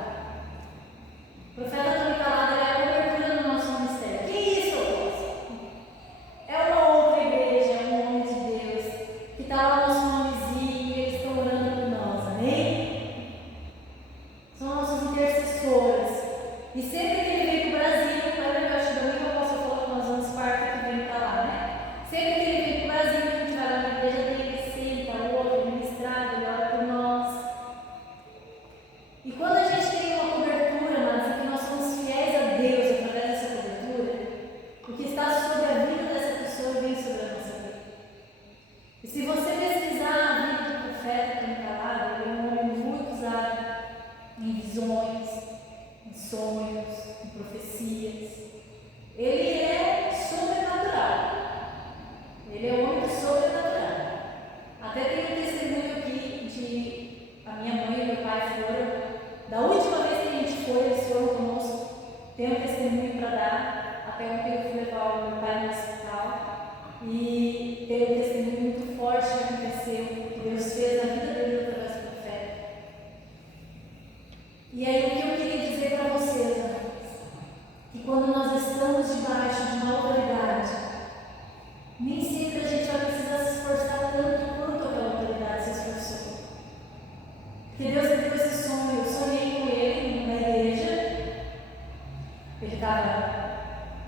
Profeta Tony Calado é a cobertura do nosso ministério. Que isso, moço? É uma outra igreja, é um homem de Deus, que está lá o nosso nomezinho e eles estão orando por nós, amém? São nossos intercessores. E sempre que ele vem para o Brasil, eu acho que domingo eu posso falar com nós vamos quarta que vem para lá, né? Sempre que ele vem para o Brasil, a gente vai lá na igreja dele, senta, ouve, ministrar, ele ora por nós. E quando a gente tem uma cobertura, mas que nós somos fiéis a Deus através dessa cobertura, o que está sobre a vida dessa pessoa vem sobre a nossa vida. E se você pesquisar a vida do profeta Tony Calado, ele é um homem muito usado em visões, em sonhos, em profecias. Ele é sobrenatural. Ele é um homem sobrenatural. Até tem um testemunho aqui de a minha mãe e meu pai foram. Da última vez que a gente foi, eles foram conosco. Tem um testemunho para dar. Até ontem eu fui levar o meu pai no hospital. E tem um testemunho muito forte que aconteceu, que Deus fez na vida dele através do profeta. E aí o que eu queria dizer para vocês, amigos, que quando nós estamos debaixo de uma autoridade, nem sempre a gente vai precisar se esforçar tanto quanto aquela autoridade se esforçou. Porque Deus me deu esse sonho, eu sonhei com ele na igreja. Ele estava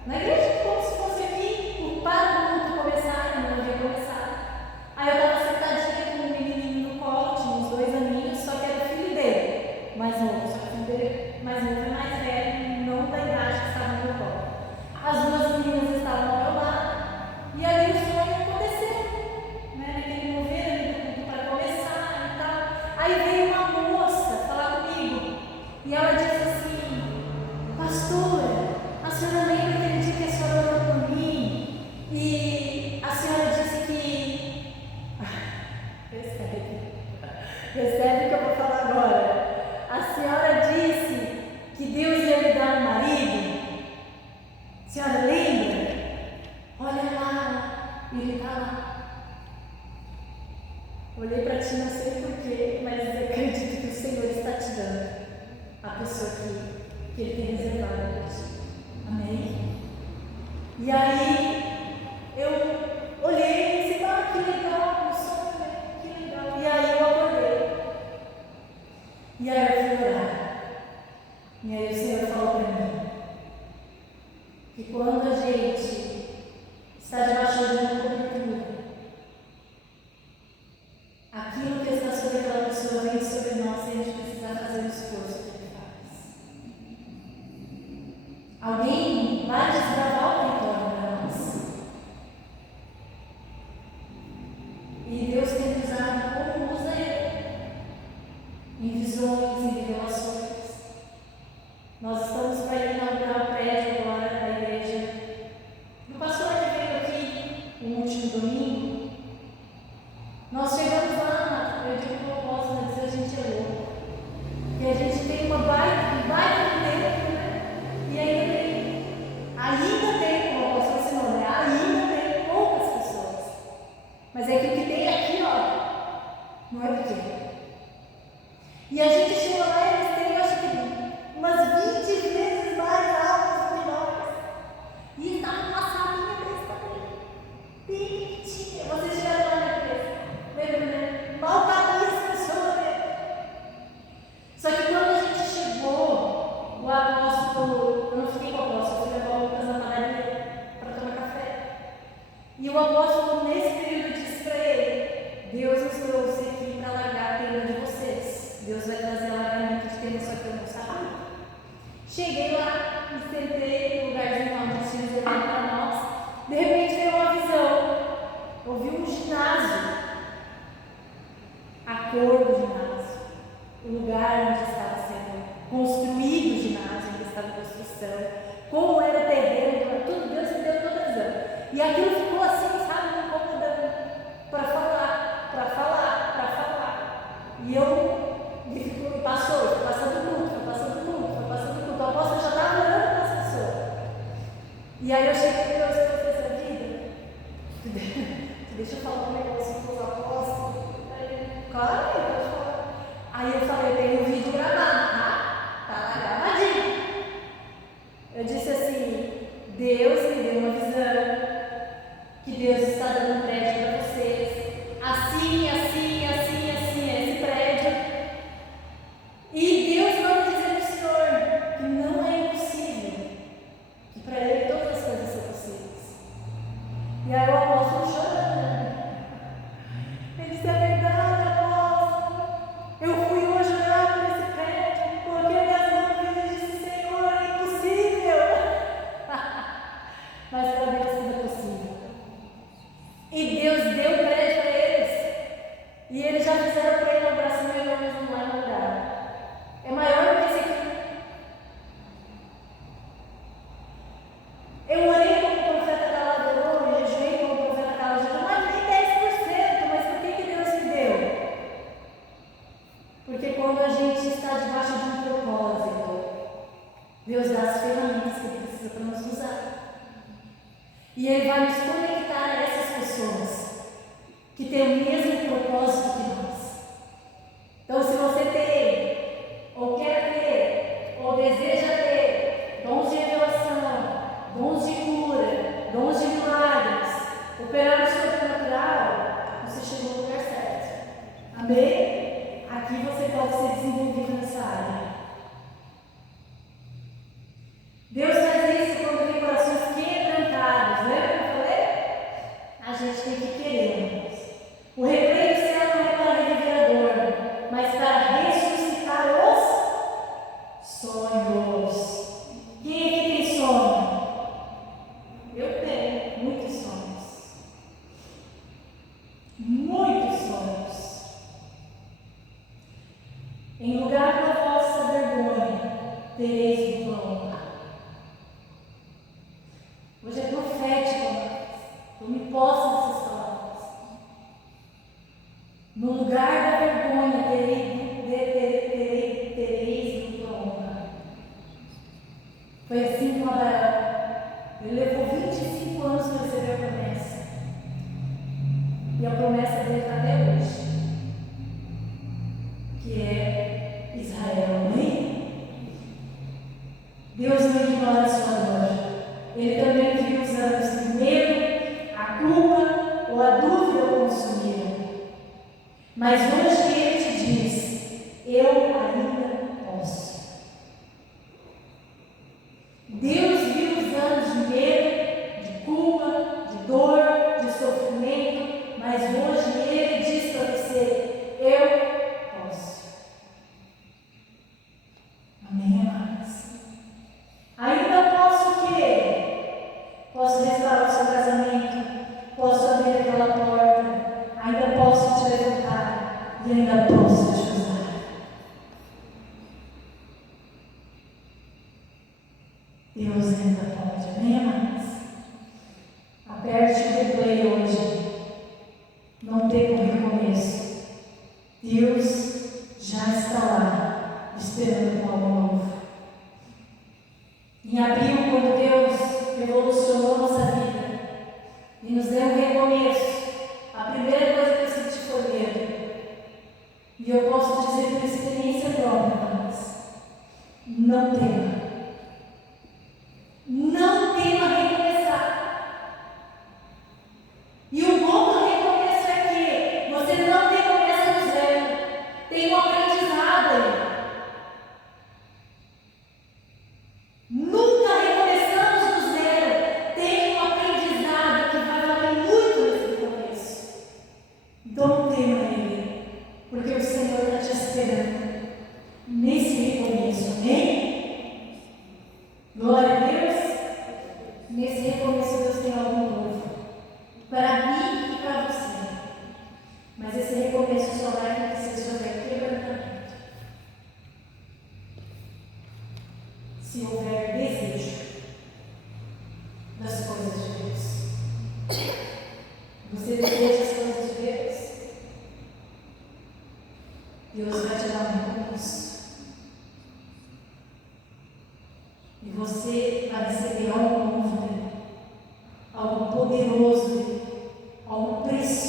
na igreja como se fosse aqui, para o culto começar, não havia começado. Aí eu estava sentadinha com um menininho no colo, tinha uns 2 aninhos, só que era o filho dele, mais novo, só que o filho dele mais novo e mais velho, não da idade que estava no meu colo. As 2 meninas estavam ao meu lado. E ali o sonho aconteceu, né? Naquele mover ali do culto para começar e tal. Aí veio uma moça falar comigo e ela disse assim: pastora, a senhora lembra aquele dia que a senhora orou por mim? E a senhora disse que. Recebe o que eu vou falar agora. A senhora disse que Deus ia lhe dar um marido. A senhora lembra? Olha lá, ele está lá. Olhei para ti, não sei porquê, mas eu acredito que o Senhor está te dando a pessoa que Ele tem reservado para ti. Amém? E aí, eu olhei e disse: ah, que legal, o sonho, que legal. E aí eu acordei. E aí eu fui orar. E aí o Senhor falou para mim que quando a gente está debaixo de uma cobertura, aquilo que está sobre aquela pessoa vem sobre nós sem a gente precisar fazer o esforço que ele faz. Alguém vai desbravar o território para nós. E Deus tem que usar como usa ele, em visões, em revelações. Nós estamos para inaugurar o prédio agora da igreja do pastor que veio aqui no último domingo. Nós chegamos lá, eu digo que eu posso dizer, a gente é louco. E a gente tem um baita de dentro, né? E ainda tem, como eu posso ensinar, né? Ainda tem poucas pessoas. Mas é que o que tem aqui, ó, não é pequeno. E a gente chegou lá e eles têm, eu acho que umas 20 vezes mais altas que nós. E estava uma salinha desse tamanho, pequenininha. Vocês chegaram lá na igreja, lembra, né? Mal cabia as pessoas, né? Só que quando a gente chegou, o apóstolo, eu não fiquei com o apóstolo, eu fui levar o Lucas na padaria para tomar café. E o apóstolo, nesse período, disse para ele: Deus nos trouxe aqui para largar a tenda de vocês. Deus vai trazer largamento de tenda, só que eu não sabia. Cheguei lá, me sentei no lugarzinho lá onde tinha reservado para nós. De repente veio uma visão. Eu vi um ginásio, a cor do ginásio, o lugar onde estava sendo construído o ginásio, onde estava a construção, como era o terreno, tudo. Deus me deu toda a visão. E aquilo ficou assim, sabe, me incomodando, para falar. E eu passou, foi passando tudo. O apóstolo já estava orando com as pessoas. E aí eu cheguei e Deus trouxe essa vida. deixa eu falar um negócio com os apóstolos. Claro, pode falar. Aí eu falei, tem um vídeo gravado, tá? Tá lá gravadinho. Eu disse assim, Deus me deu uma visão, que Deus está dando um prédio para vocês, assim, assim, assim, assim, esse prédio. E Deus manda dizer para o Senhor que não é impossível, que para Ele todas as coisas são possíveis. E aí o apóstolo chorando. Ele disse, é verdade, apóstolo. Eu fui hoje orar por esse prédio, coloquei minhas mãos e disse, Senhor, é impossível. Mas para Deus tudo é possível. E Deus deu prédio para eles. E eles já fizeram para ele uma oração enorme, mas não é no lugar. É maior do que esse aqui. Eu orei como o profeta Calado, eu jejuei como o profeta Calado, não é nem 10%, mas por que Deus me deu? Porque quando a gente está debaixo de um propósito, Deus dá as ferramentas que Ele precisa para nos usar. E Ele vai nos conectar a essas pessoas que têm o mesmo propósito que nós. Então, se você tem, ou quer ter, ou deseja ter dons de revelação, dons de cura, dons de milagres, operar no sobrenatural, você chegou no lugar certo. Amém? Aqui você pode ser desenvolvido nessa área. Deus faz isso quando tem corações quebrantados. Lembra que eu falei? A gente tem que querer. O replay do céu não é para reviver a dor, mas para ressuscitar os sonhos. Quem aqui tem sonho? Eu tenho muitos sonhos. Muitos sonhos. Em lugar da vossa vergonha, tereis dupla honra. Hoje é profético, eu me posso dessas palavras. No lugar da vergonha, tereis dupla honra. Foi assim com Abraão. Ele levou 25 anos para receber a promessa. E a promessa dele está até hoje, que é Israel. Amém? Deus não ignora a sua dor. Ele também viu os anos de medo, a culpa ou a dúvida o consumiram. Mas hoje Ele te diz, eu ainda posso. Deus viu os anos de medo, de culpa, de dor, de sofrimento, mas hoje Ele diz para você, eu posso. Amém, amados? Ainda posso o quê? Posso restaurar o seu casamento, posso abrir aquela porta, ainda posso te levantar e ainda posso te usar. Deus ainda pode, amém, amados? Aperte o replay hoje, não tem um recomeço. Deus já está lá, esperando por algo novo. Em abril, quando Deus revolucionou nossa vida e nos deu um recomeço, a primeira coisa que eu senti foi medo. E eu posso dizer por experiência própria, mas não tema. Não tema recomeçar. E o bom do recomeço é que você não recomeça do zero. Tem um aprendizado aí. Nunca recomeçamos do zero. Tem um aprendizado que vai valer muito nesse recomeço. Então não tema ele, porque o Senhor está te esperando nesse recomeço, amém? Glória a Deus. Nesse recomeço Deus tem algo novo para mim e para você. Mas esse recomeço só vai acontecer se houver quebrantamento, se houver desejo das coisas de Deus. Você deseja as coisas de Deus? Deus vai te dar um recomeço. E você vai receber algo novo dele, algo poderoso dele, algo precioso.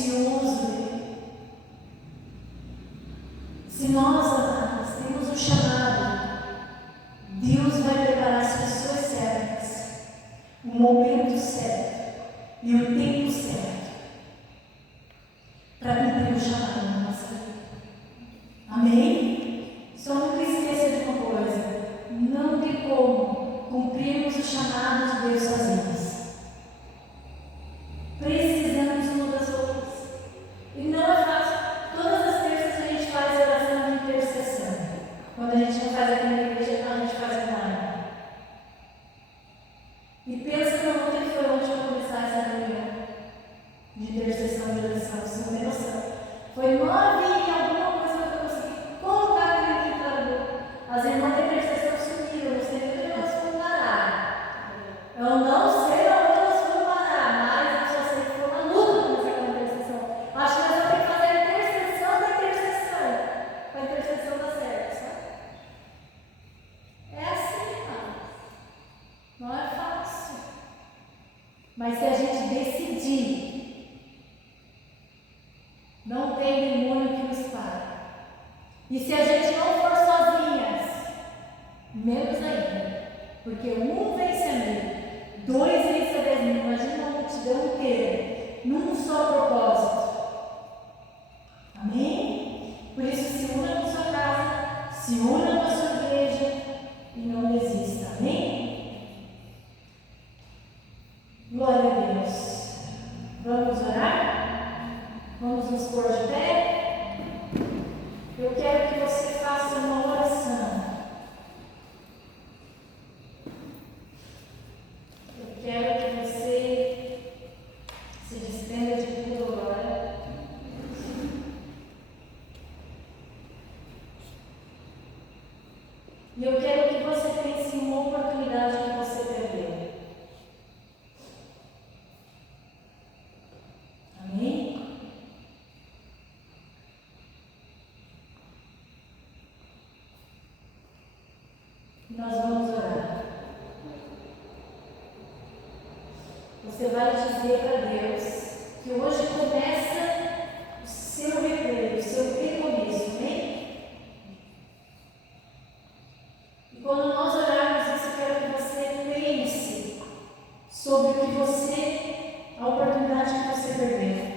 e o tempo certo para cumprir o chamado na nossa vida. Amém? Só nunca esqueça de uma coisa: não tem como cumprirmos o chamado de Deus sozinhos. Precisamos uma das outras. E não é fácil. Todas as terças a gente faz oração de intercessão. Quando a gente não faz aqui na igreja, a gente faz online. E pensa no ontem que foi onde eu começar essa reunião de intercessão de oração. Você não tem noção. Foi 9 e alguma coisa que eu consegui colocar aquele link para o. As irmãs da intercessão sumiram. Não sei onde elas foram parar. Eu não sei onde elas foram parar, mas eu só sei que foi uma luta para começar aquela intercessão. Acho que nós vamos ter que fazer a intercessão da intercessão. Para a intercessão dar certo, sabe? É assim, irmão. Não é fácil. Mas se a gente decidir, não tem demônio que nos pare. E se a gente não for sozinhas, menos ainda. Porque um vence a mil, 2 vence a 10 mil. Imagina uma multidão inteira, num só propósito. Amém? Por isso, se una com sua casa, se una com a sua igreja e não desista. Amém? Glória a Deus. Vamos orar? Vamos nos pôr de pé? Eu quero que você faça uma oração. Eu quero que você se despenda de tudo agora. E eu quero que você pense em uma oportunidade que você perdeu. Amém? Nós vamos orar. Você vai dizer para Deus que hoje começa o seu recreio, o seu recomeço, amém? E quando nós orarmos isso, eu quero que você pense sobre o que você, a oportunidade que você perdeu.